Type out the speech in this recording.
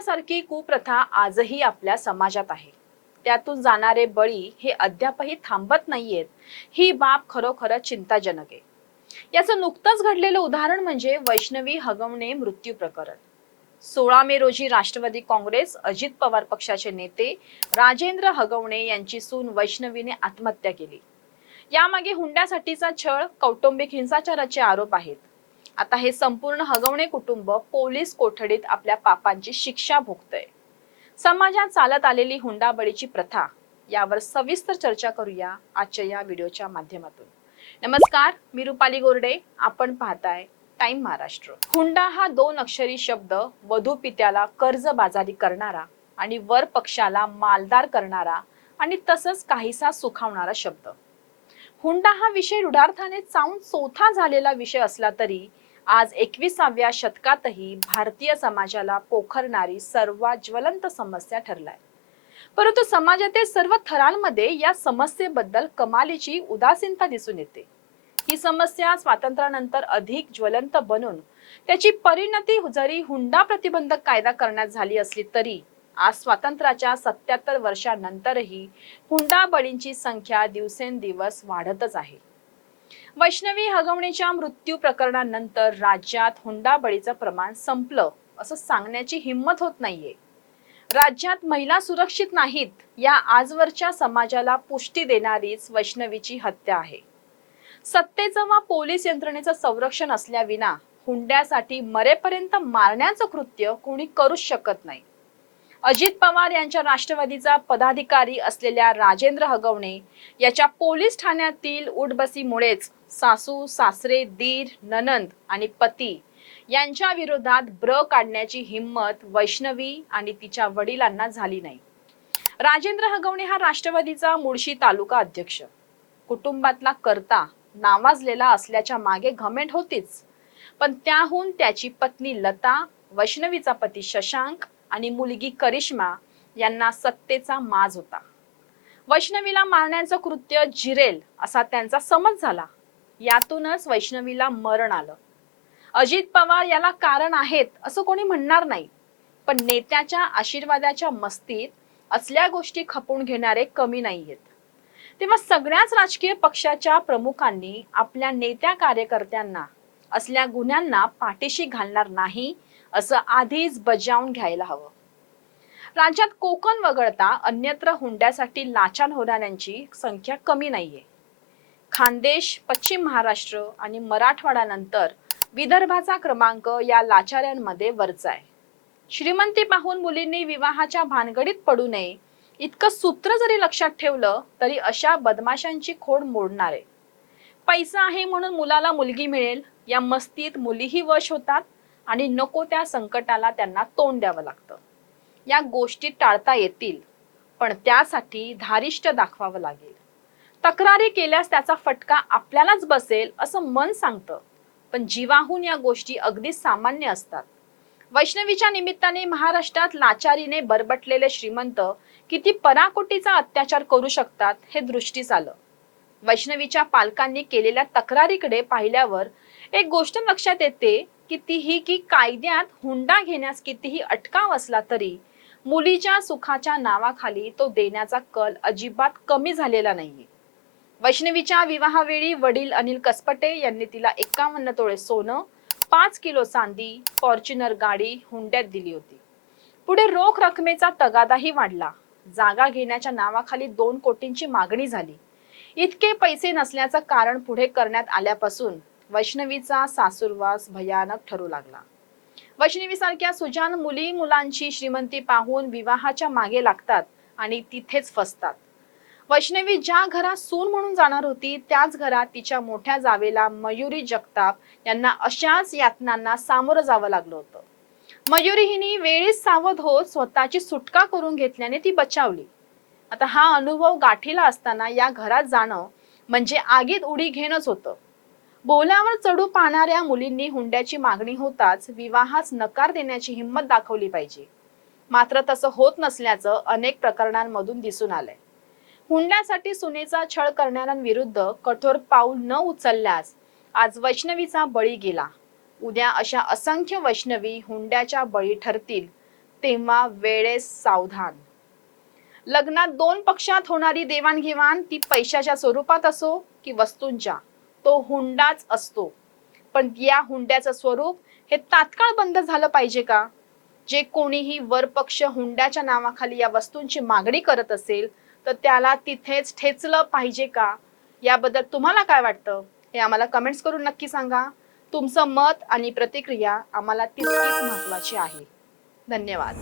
हुंड्यासारखी कुप्रथा आजही आपल्या समाजात आहे. त्यातून जाणारे बळी हे अद्यापही थांबत नाहीयेत. ही बाब खरोखर चिंताजनक आहे. याचं नुकतंच घडलेलं उदाहरण म्हणजे वैष्णवी हगवणे मृत्यू प्रकरण. सोळा मे रोजी राष्ट्रवादी काँग्रेस अजित पवार पक्षाचे नेते राजेंद्र हगवणे यांची सून वैष्णवीने आत्महत्या केली. यामागे हुंड्यासाठीचा छळ कौटुंबिक हिंसाचाराचे आरोप आहेत. आता हे संपूर्ण हगवणे कुटुंब पोलीस कोठडीत आपल्या पापांची शिक्षा भोगतय. समाजात चालत आलेली हुंडाबळीची प्रथा यावर सविस्तर चर्चा करूया आजच्या या व्हिडिओच्या माध्यमातून. नमस्कार मी रुपाली गोरडे आपण पाहताय टाइम महाराष्ट्र. हुंडा हा दोन अक्षरी शब्द वधू पित्याला कर्जबाजारी करणारा आणि वर पक्षाला मालदार करणारा आणि तसंच काहीसा सुखावणारा शब्द. हुंडा हा विषय रुढार्थाने चावून चौथा झालेला विषय असला तरी आज एकविसाव्या शतकातही भारतीय समाजाला पोखरणारी सर्वात ज्वलंत समस्या ठरलाय. परंतु समाजातील सर्व थरांमध्ये या समस्येबद्दल कमालीची उदासीनता दिसून येते. ही समस्या स्वातंत्र्यानंतर अधिक ज्वलंत बनून त्याची परिणती जरी हुंडा प्रतिबंधक कायदा करण्यात झाली असली तरी आज स्वातंत्र्याच्या सत्याहत्तर वर्षानंतरही हुंडा बळींची संख्या दिवसेंदिवस वाढतच आहे. वैष्णवी हगवणेच्या मृत्यू प्रकरणानंतर राज्यात हुंडा बळीचं प्रमाण संपलं असं सांगण्याची हिंमत होत नाहीये. राज्यात महिला सुरक्षित नाहीत या आजवरच्या समाजाला पुष्टी देणारीच वैष्णवीची हत्या आहे. सत्तेचं वा पोलीस यंत्रणेचं संरक्षण असल्याविना हुंड्यासाठी मरेपर्यंत मारण्याचं कृत्य कोणी करूच शकत नाही. अजित पवार यांच्या राष्ट्रवादीचा पदाधिकारी असलेल्या राजेंद्र हगवणे याच्या पोलीस ठाण्यातील उठबसीमुळेच सासू सासरे दीर ननंद आणि पती यांच्या विरोधात ब्र काढण्याची हिंमत वैष्णवी आणि तिच्या वडिलांना झाली नाही. राजेंद्र हगवणे हा राष्ट्रवादीचा मुळशी तालुका अध्यक्ष. कुटुंबातला करता नावाजलेला असल्याच्या मागे घमेंट होतीच. पण त्याहून त्याची पत्नी लता वैष्णवीचा पती शशांक आणि मुलगी करिश्मा यांना सत्तेचा माज होता. वैष्णवीला मारण्याचं कृत्य जिरेल असा त्यांचा समज झाला. यातूनच वैष्णवीला मरण आलं. अजित पवार याला कारण आहेत असं कोणी म्हणणार नाही. पण नेत्याच्या आशीर्वादाच्या मस्तीत असल्या गोष्टी खपून घेणारे कमी नाहीयेत. तेव्हा सगळ्याच राजकीय पक्षाच्या प्रमुखांनी आपल्या नेत्या कार्यकर्त्यांना असल्या गुन्ह्यांना पाठीशी घालणार नाही असं आधीच बजावून घ्यायला हवं. राज्यात कोकण वगळता अन्यत्र हुंड्यासाठी लाचान होणाऱ्यांची संख्या कमी नाहीये. खानदेश पश्चिम महाराष्ट्र आणि मराठवाड्यानंतर विदर्भाचा क्रमांक या लाचाऱ्यांमध्ये वरचा आहे. श्रीमंती पाहून मुलींनी विवाहाच्या भानगडीत पडू नये इतकं सूत्र जरी लक्षात ठेवलं तरी अशा बदमाशांची खोड मोडणार आहे. पैसा आहे म्हणून मुलाला मुलगी मिळेल या मस्तीत मुलीही वश होतात आणि नको त्या संकटाला त्यांना तोंड द्यावं लागतं. या गोष्टी टाळता येतील पण त्यासाठी धारिष्ट दाखवावं लागेल. तक्रारी केल्यास त्याचा फटका आपल्यालाच बसेल असं मन सांगतं. पण जीवाहून या गोष्टी अगदी सामान्य असतात. वैष्णवीच्या निमित्ताने महाराष्ट्रात लाचारीने बरबटलेले श्रीमंत किती पराकोटीचा अत्याचार करू शकतात हे दृष्टीस आलं. वैष्णवीच्या पालकांनी केलेल्या तक्रारीकडे पाहिल्यावर एक गोष्ट लक्षात येते की तीही की कायद्यात हुंडा घेण्यास कितीही अटकाव असला तरी मुलीच्या सुखाच्या नावाखाली तो देण्याचा कल अजिबात कमी झालेला नाहीये. वैष्णवीच्या विवाहावेळी वडील अनिल कसपटे यांनी तिला एकावन्न तोळे सोनं पाच किलो चांदी फॉर्च्युनर गाडी हुंड्यात दिली होती. पुढे रोख रकमेचा तगादाही वाढला. जागा घेण्याच्या नावाखाली दोन कोटींची मागणी झाली. इतके पैसे नसल्याचं कारण पुढे करण्यात आल्यापासून वैष्णवीचा सासूरवास भयानक ठरू लागला. वैष्णवीसारख्या सुजान मुली मुलांची श्रीमंती पाहून विवाहाच्या मागे लागतात आणि तिथेच फसतात. वैष्णवी ज्या घरात सून म्हणून जाणार होती त्याच घरात तिच्या मोठ्या जावेला मयुरी जगताप यांना अशाच यातनांना सामोरं जावं लागलं होतं. मयुरी हिने वेळीच सावध होत स्वतःची सुटका करून घेतल्याने ती बचावली. आता हा अनुभव गाठीला असताना या घरात जाणं म्हणजे आगीत उडी घेणंच होतं. बोलावर चढू पाहणाऱ्या मुलींनी हुंड्याची मागणी होताच विवाहास नकार देण्याची हिंमत दाखवली पाहिजे. मात्र तसं होत नसल्याचं अनेक प्रकरणांमधून दिसून आलंय. हुंड्यासाठी सुनेचा छळ करणाऱ्यांविरुद्ध कठोर पाऊल न उचलल्यास आज वैष्णवीचा बळी गेला. उद्या अशा असंख्य वैष्णवी हुंड्याच्या बळी ठरतील तेव्हा वेळेस सावधान. लग्नात दोन पक्षात होणारी देवाणघेवाण ती पैशाच्या स्वरूपात असो की वस्तूंच्या तो हुंडाच असतो. पण या हुंड्याचं स्वरूप हे तात्काळ बंद झालं पाहिजे का? जे कोणीही वरपक्ष हुंड्याच्या नावाखाली या वस्तूंची मागणी करत असेल तर त्याला तिथेच ठेचलं पाहिजे का? याबद्दल तुम्हाला काय वाटतं? हे आम्हाला कमेंट्स करून नक्की सांगा. तुमचं मत आणि प्रतिक्रिया आम्हाला तितकीच महत्वाची आहे. धन्यवाद.